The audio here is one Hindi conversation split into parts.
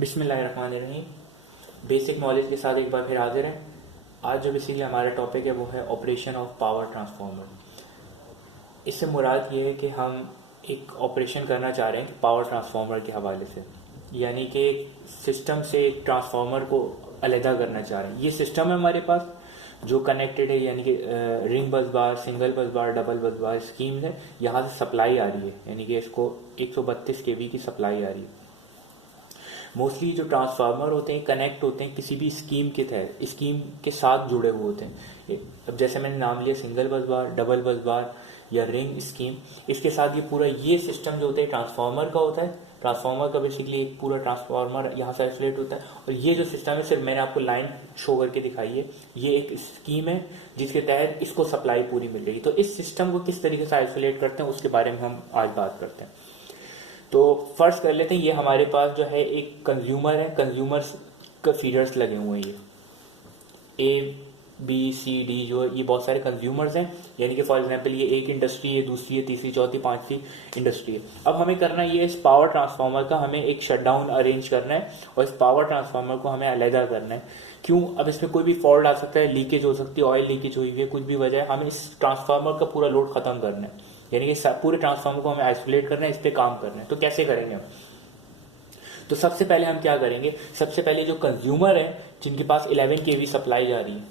बिस्मिल्लाहिर्रहमानिर्रहीम। बेसिक नॉलेज के साथ एक बार फिर हाजिर हैं। आज जो बेसिकली हमारा टॉपिक है वो है ऑपरेशन ऑफ पावर ट्रांसफार्मर। इससे मुराद ये है कि हम एक ऑपरेशन करना चाह रहे हैं कि पावर ट्रांसफार्मर के हवाले से, यानी कि सिस्टम से एक ट्रांसफार्मर को अलहदा करना चाह रहे हैं। ये सिस्टम है हमारे पास जो कनेक्टेड है, यानी कि रिंग बस बार, सिंगल बस बार, डबल बस बार स्कीम है। यहाँ से सप्लाई आ रही है, यानी कि इसको 132 kV की सप्लाई आ रही है। मोस्टली जो ट्रांसफार्मर होते हैं कनेक्ट होते हैं किसी भी स्कीम के तहत, स्कीम के साथ जुड़े हुए होते हैं। अब जैसे मैंने नाम लिया सिंगल बस बार, डबल बस बार या रिंग स्कीम, इसके साथ ये पूरा ये सिस्टम जो होता है ट्रांसफार्मर का होता है। ट्रांसफार्मर का बेसिकली एक पूरा ट्रांसफार्मर यहाँ से आइसोलेट होता है, और ये जो सिस्टम है सिर्फ मैंने आपको लाइन शो करके दिखाई है। ये एक स्कीम है जिसके तहत इसको सप्लाई पूरी मिल जाएगी। तो इस सिस्टम को किस तरीके से आइसोलेट करते हैं उसके बारे में हम आज बात करते हैं। तो फर्स्ट कर लेते हैं, ये हमारे पास जो है एक कंज्यूमर है, कंज्यूमर का फीडर्स लगे हुए हैं, ये A, B, C, D जो ये बहुत सारे कंज्यूमर्स हैं। यानी कि फॉर एग्जांपल ये एक इंडस्ट्री है, दूसरी है, तीसरी, चौथी, पांचवी इंडस्ट्री है। अब हमें करना ये इस पावर ट्रांसफार्मर का हमें एक शटडाउन अरेंज करना है और इस पावर ट्रांसफार्मर को हमें अलहदा करना है। क्यों? अब इसमें कोई भी फॉल्ट आ सकता है, लीकेज हो सकती है, ऑयल लीकेज हुई है, कुछ भी वजह है, हमें इस ट्रांसफार्मर का पूरा लोड खत्म करना है। यानी कि पूरे ट्रांसफार्मर को हमें आइसोलेट करना है, इस पे काम करना है। तो कैसे करेंगे हम? तो सबसे पहले हम क्या करेंगे, सबसे पहले जो कंज्यूमर है जिनके पास 11 kV सप्लाई जा रही है,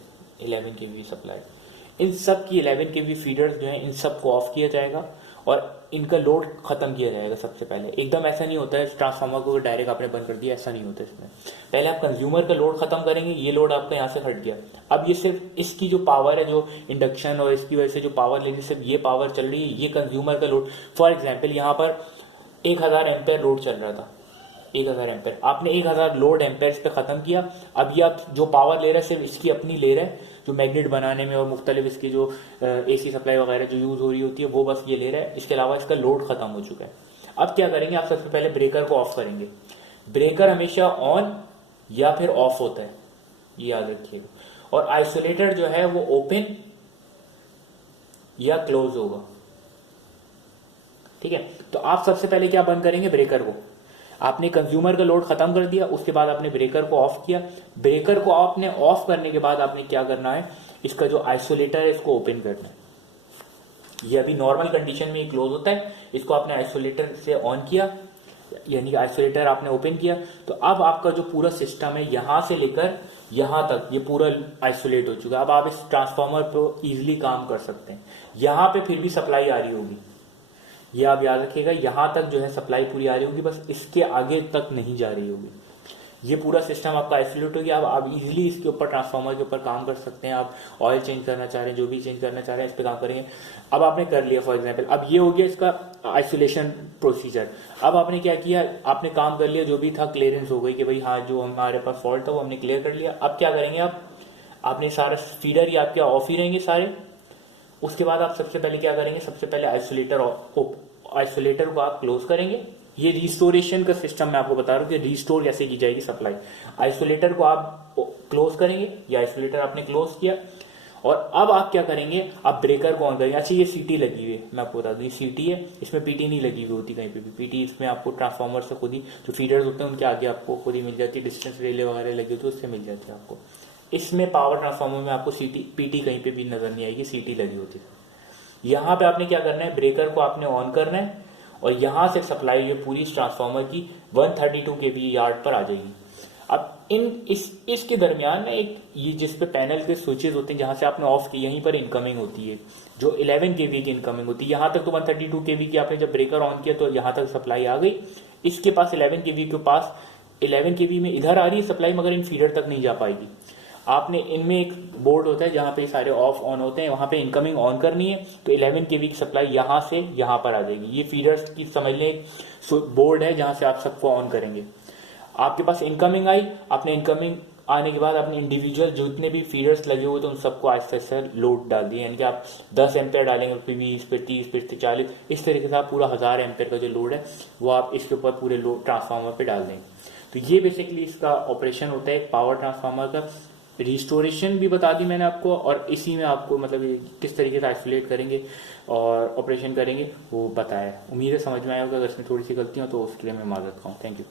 11 kV सप्लाई, इन सब की 11 kV फीडर्स जो है इन सब को ऑफ किया जाएगा और इनका लोड खत्म किया जाएगा। सबसे पहले एकदम ऐसा नहीं होता है ट्रांसफार्मर को डायरेक्ट आपने बंद कर दिया, ऐसा नहीं होता इसमें। पहले आप कंज्यूमर का लोड खत्म करेंगे, ये लोड आपका यहाँ से हट गया। अब ये सिर्फ इसकी जो पावर है, जो इंडक्शन और इसकी वजह से जो पावर ले रही है, सिर्फ ये पावर चल रही है, ये कंज्यूमर का लोड। फॉर एग्जाम्पल यहाँ पर 1000 एम्पेयर लोड चल रहा था, 1000 एम्पेयर, आपने 1000 लोड एम्पेयर पे खत्म किया। अब ये आप जो पावर ले रहे हैं सिर्फ इसकी अपनी ले रहे हैं, जो मैग्नेट बनाने में और मुख्तलिफ इसकी जो AC सप्लाई वगैरह जो यूज हो रही होती है वो बस ये ले रहा है। इसके अलावा इसका लोड खत्म हो चुका है। अब क्या करेंगे, आप सबसे पहले ब्रेकर को ऑफ करेंगे। ब्रेकर हमेशा ऑन या फिर ऑफ होता है, ये याद रखिएगा। और आइसोलेटर जो है वो ओपन या क्लोज होगा, ठीक है। तो आप सबसे पहले क्या बंद करेंगे, ब्रेकर को। आपने कंज्यूमर का लोड खत्म कर दिया, उसके बाद आपने ब्रेकर को ऑफ किया। ब्रेकर को आपने ऑफ करने के बाद आपने क्या करना है, इसका जो आइसोलेटर है इसको ओपन करना है। ये अभी नॉर्मल कंडीशन में क्लोज होता है, इसको आपने आइसोलेटर से ऑन किया, यानी आइसोलेटर आपने ओपन किया। तो अब आपका जो पूरा सिस्टम है यहां से लेकर यहां तक ये पूरा आइसोलेट हो चुका है। अब आप इस ट्रांसफार्मर पर इजिली काम कर सकते हैं। यहां पे फिर भी सप्लाई आ रही होगी, ये आप याद रखिएगा, यहां तक जो है सप्लाई पूरी आ रही होगी, बस इसके आगे तक नहीं जा रही होगी। ये पूरा सिस्टम आपका आइसोलेट हो गया। अब आप इजीली इसके ऊपर ट्रांसफार्मर के ऊपर काम कर सकते हैं। आप ऑयल चेंज करना चाह रहे हैं, जो भी चेंज करना चाह रहे हैं, इस पे काम करेंगे। अब आपने कर लिया फॉर एग्जांपल, अब ये हो गया इसका आइसोलेशन प्रोसीजर। अब आपने क्या किया, आपने काम कर लिया, जो भी था क्लियरेंस हो गई कि भाई हाँ जो हमारे पास फॉल्ट था वो हमने क्लियर कर लिया। अब क्या करेंगे, आप आपने सारा फीडर ही आपके ऑफ ही रहेंगे सारे। उसके बाद आप सबसे पहले क्या करेंगे, सबसे पहले आइसोलेटर को आप क्लोज करेंगे। ये रिस्टोरेशन का सिस्टम मैं आपको बता रहा हूं कि रिस्टोर कैसे की जाएगी सप्लाई। आइसोलेटर को आप क्लोज करेंगे, ये आइसोलेटर आपने क्लोज किया। और अब आप क्या करेंगे, आप ब्रेकर को ऑन करेंगे। अच्छा ये सीटी लगी हुई है, मैं आपको बता दूं ये सीटी है, इसमें पीटी नहीं लगी हुई होती कहीं पे भी। पीटी इसमें आपको ट्रांसफार्मर से खुद ही जो फीडर्स होते हैं उनके आगे आपको खुद ही मिल जाती है, डिस्टेंस रिले वगैरह लगी होती है उससे मिल जाती है आपको। इसमें पावर ट्रांसफार्मर में आपको पीटी कहीं पे भी नजर नहीं आएगी, सीटी लगी होती है। यहां पे आपने क्या करना है, ब्रेकर को आपने ऑन करना है और यहां से सप्लाई ये पूरी ट्रांसफार्मर की 132 kV यार्ड पर आ जाएगी। अब इसके दरमियान में एक ये जिस पे पैनल के स्विचेस होते हैं, जहां से आपने ऑफ की, यहीं पर इनकमिंग होती है जो 11 kV की इनकमिंग होती है। यहां तक तो 132 kV की आपने जब ब्रेकर ऑन किया तो यहां तक सप्लाई आ गई। इसके पास 11 kV के पास 11 kV में इधर आ रही है सप्लाई, मगर इन फीडर तक नहीं जा पाएगी। आपने इनमें एक बोर्ड होता है जहां पे सारे ऑफ ऑन होते हैं, वहां पे इनकमिंग ऑन करनी है, तो 11 kV की सप्लाई यहां से यहां पर आ जाएगी। ये फीडर्स की समझ लें एक बोर्ड है जहां से आप सबको ऑन करेंगे। आपके पास इनकमिंग आई, आपने इनकमिंग आने के बाद अपने इंडिविजुअल जितने भी फीडर्स लगे हुए थे उन सबको आहिस्ते आहिस्ते लोड डाल दिए। यानी कि आप 10 एम्पेयर डालेंगे, फिर 20, फिर 30, फिर 40, इस तरीके से आप पूरा 1000 एम्पेयर का जो लोड है वो आप इसके ऊपर पूरे लोड ट्रांसफार्मर पे डाल देंगे। तो ये बेसिकली इसका ऑपरेशन होता है पावर ट्रांसफार्मर का। रिस्टोरेशन भी बता दी मैंने आपको, और इसी में आपको मतलब किस तरीके से आइसोलेट करेंगे और ऑपरेशन करेंगे वो बताया। उम्मीद है समझ में आया होगा। अगर इसमें थोड़ी सी गलती हो तो उसके लिए मैं माजरत खाऊं। Thank you.